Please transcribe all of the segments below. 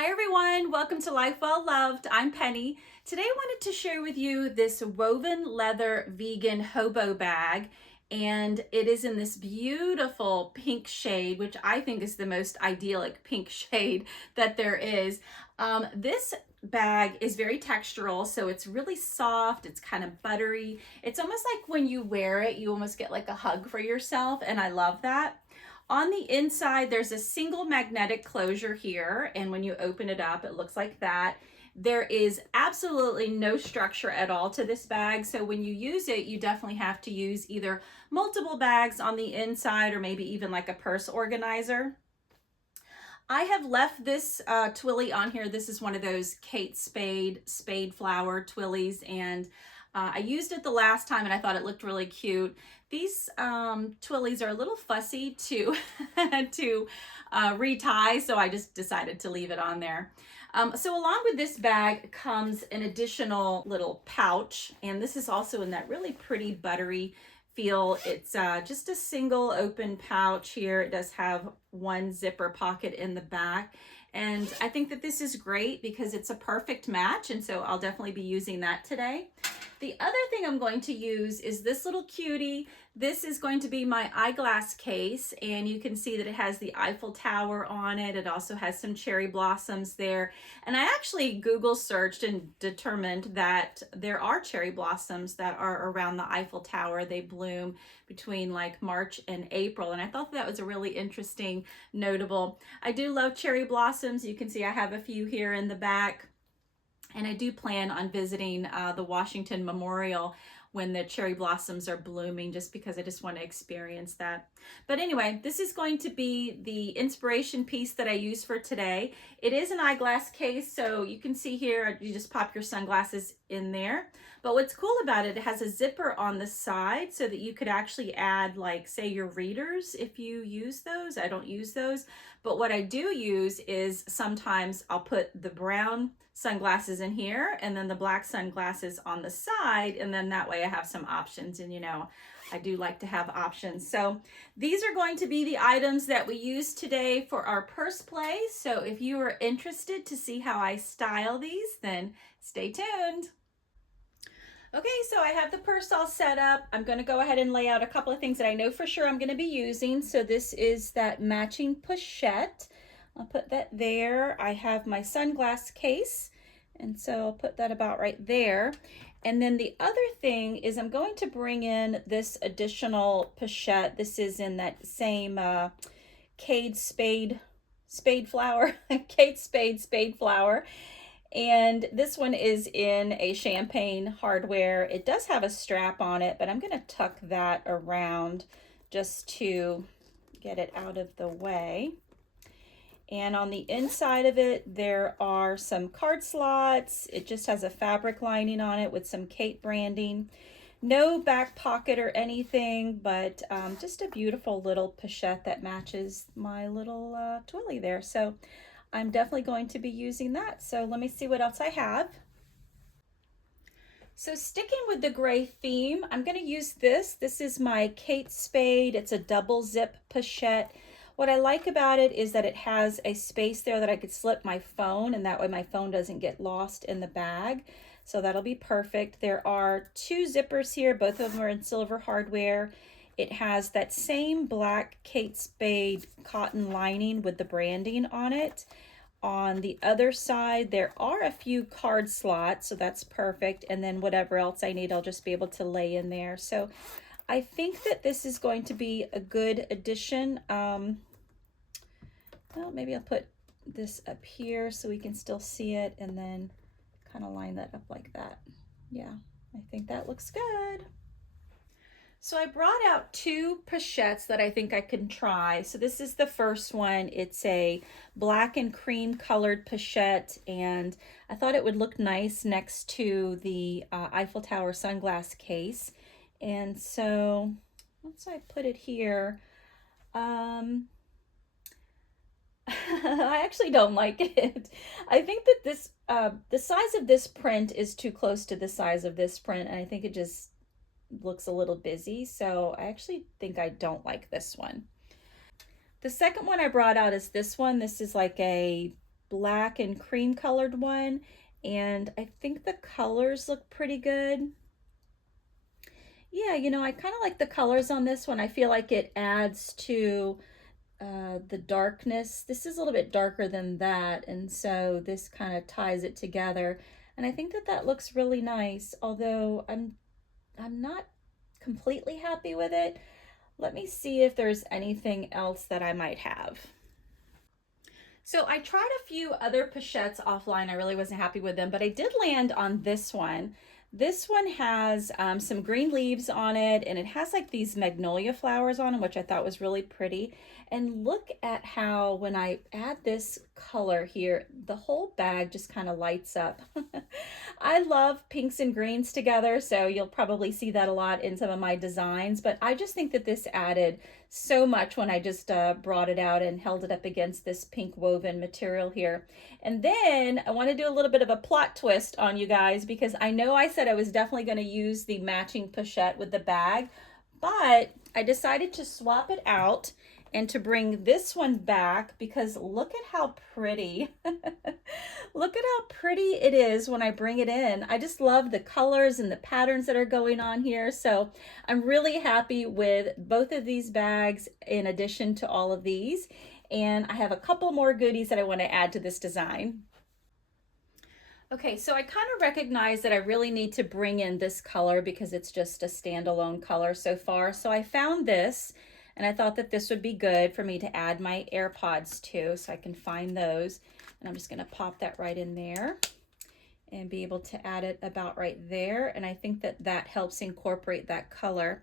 Hi everyone, welcome to Life Well Loved. I'm Penny. Today I wanted to share with you this woven leather vegan hobo bag, and it is in this beautiful pink shade, which I think is the most idyllic pink shade that there is. This bag is very textural, so it's really soft, it's kind of buttery. It's almost like when you wear it, you almost get like a hug for yourself, and I love that. On the inside, there's a single magnetic closure here, and when you open it up, it looks like that. There is absolutely no structure at all to this bag, so when you use it, you definitely have to use either multiple bags on the inside or maybe even like a purse organizer. I have left this twilly on here. This is one of those Kate Spade flower twillies, and I used it the last time and I thought it looked really cute. These twillies are a little fussy to to retie, so I just decided to leave it on there. So along with this bag comes an additional little pouch, and this is also in that really pretty buttery feel. It's just a single open pouch here. It does have one zipper pocket in the back, and I think that this is great because it's a perfect match, and so I'll definitely be using that today. The other thing I'm going to use is this little cutie. This is going to be my eyeglass case, and you can see that it has the Eiffel Tower on it. It also has some cherry blossoms there. And I actually Google searched and determined that there are cherry blossoms that are around the Eiffel Tower. They bloom between like March and April, and I thought that was a really interesting, notable. I do love cherry blossoms. You can see I have a few here in the back. And I do plan on visiting the Washington Memorial when the cherry blossoms are blooming, just because I just want to experience that. But anyway, this is going to be the inspiration piece that I use for today. It is an eyeglass case, so you can see here, you just pop your sunglasses in there. But what's cool about it, it has a zipper on the side so that you could actually add, like, say, your readers if you use those. I don't use those. But what I do use is sometimes I'll put the brown sunglasses in here and then the black sunglasses on the side, and then that way I have some options, and you know, I do like to have options. So these are going to be the items that we use today for our purse play. So if you are interested to see how I style these, then stay tuned. Okay, so I have the purse all set up. I'm going to go ahead and lay out a couple of things that I know for sure I'm going to be using. So this is that matching pochette. I'll put that there. I have my sunglass case, and so I'll put that about right there. And then the other thing is I'm going to bring in this additional pochette. This is in that same Kate Spade flower, Kate Spade flower. And this one is in a champagne hardware. It does have a strap on it, but I'm going to tuck that around just to get it out of the way. And on the inside of it, there are some card slots. It just has a fabric lining on it with some Kate branding. No back pocket or anything, but just a beautiful little pochette that matches my little twilly there. So I'm definitely going to be using that. So let me see what else I have. So sticking with the gray theme, I'm going to use this. This is my Kate Spade. It's a double zip pochette. What I like about it is that it has a space there that I could slip my phone, and that way my phone doesn't get lost in the bag. So that'll be perfect. There are two zippers here. Both of them are in silver hardware. It has that same black Kate Spade cotton lining with the branding on it. On the other side, there are a few card slots, so that's perfect. And then whatever else I need, I'll just be able to lay in there. So I think that this is going to be a good addition. Well, maybe I'll put this up here so we can still see it, and then kind of line that up like that. Yeah, I think that looks good. So I brought out two pochettes that I think I can try. So this is the first one. It's a black and cream colored pochette, and I thought it would look nice next to the Eiffel Tower sunglass case. And so once I put it here, I actually don't like it. I think that this, the size of this print is too close to the size of this print, and I think it just looks a little busy. So I actually think I don't like this one. The second one I brought out is this one. This is like a black and cream colored one, and I think the colors look pretty good. Yeah, you know, I kind of like the colors on this one. I feel like it adds to the darkness. This is a little bit darker than that, and so this kind of ties it together. And I think that that looks really nice, although I'm not completely happy with it. Let me see if there's anything else that I might have. So I tried a few other pochettes offline. I really wasn't happy with them, but I did land on this one. This one has some green leaves on it, and it has like these magnolia flowers on them, which I thought was really pretty. And look at how when I add this color here, the whole bag just kind of lights up. I love pinks and greens together, so you'll probably see that a lot in some of my designs, but I just think that this added so much when I just brought it out and held it up against this pink woven material here. And then I want to do a little bit of a plot twist on you guys, because I know I said I was definitely going to use the matching pochette with the bag, but I decided to swap it out and to bring this one back because look at how pretty. Look at how pretty it is when I bring it in. I just love the colors and the patterns that are going on here. So I'm really happy with both of these bags in addition to all of these. And I have a couple more goodies that I want to add to this design. Okay, so I kind of recognize that I really need to bring in this color because it's just a standalone color so far. So I found this, and I thought that this would be good for me to add my AirPods to, so I can find those. And I'm just going to pop that right in there and be able to add it about right there. And I think that that helps incorporate that color.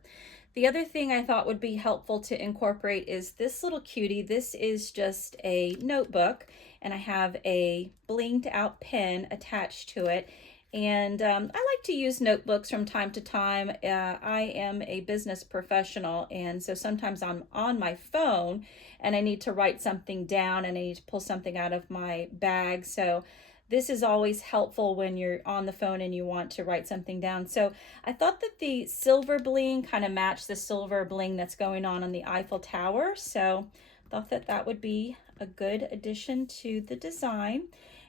The other thing I thought would be helpful to incorporate is this little cutie. This is just a notebook, and I have a blinged out pen attached to it. And I like to use notebooks from time to time. I am a business professional, and so sometimes I'm on my phone and I need to write something down and I need to pull something out of my bag. So this is always helpful when you're on the phone and you want to write something down. So I thought that the silver bling kind of matched the silver bling that's going on the Eiffel Tower. So I thought that that would be a good addition to the design.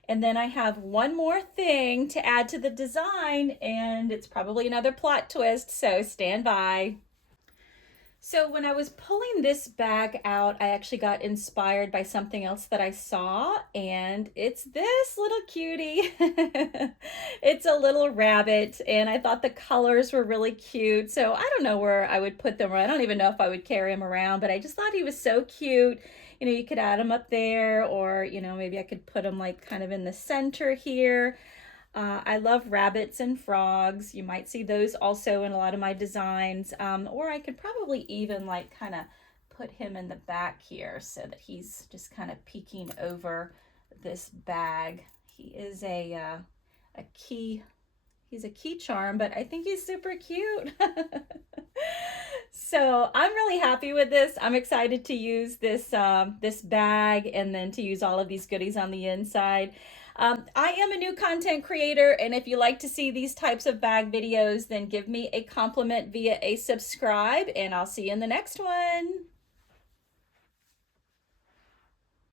And then I have one more thing to add to the design, and it's probably another plot twist, so stand by. So when I was pulling this bag out, I actually got inspired by something else that I saw, and it's this little cutie. It's a little rabbit, and I thought the colors were really cute. So I don't know where I would put them, or I don't even know if I would carry him around, but I just thought he was so cute. You know, you could add him up there, or, you know, maybe I could put him like kind of in the center here. I love rabbits and frogs. You might see those also in a lot of my designs. Or I could probably even like kind of put him in the back here so that he's just kind of peeking over this bag. He is a key, he's a key charm, but I think he's super cute. So I'm really happy with this. I'm excited to use this this bag and then to use all of these goodies on the inside. I am a new content creator, and if you like to see these types of bag videos, then give me a compliment via a subscribe, and I'll see you in the next one.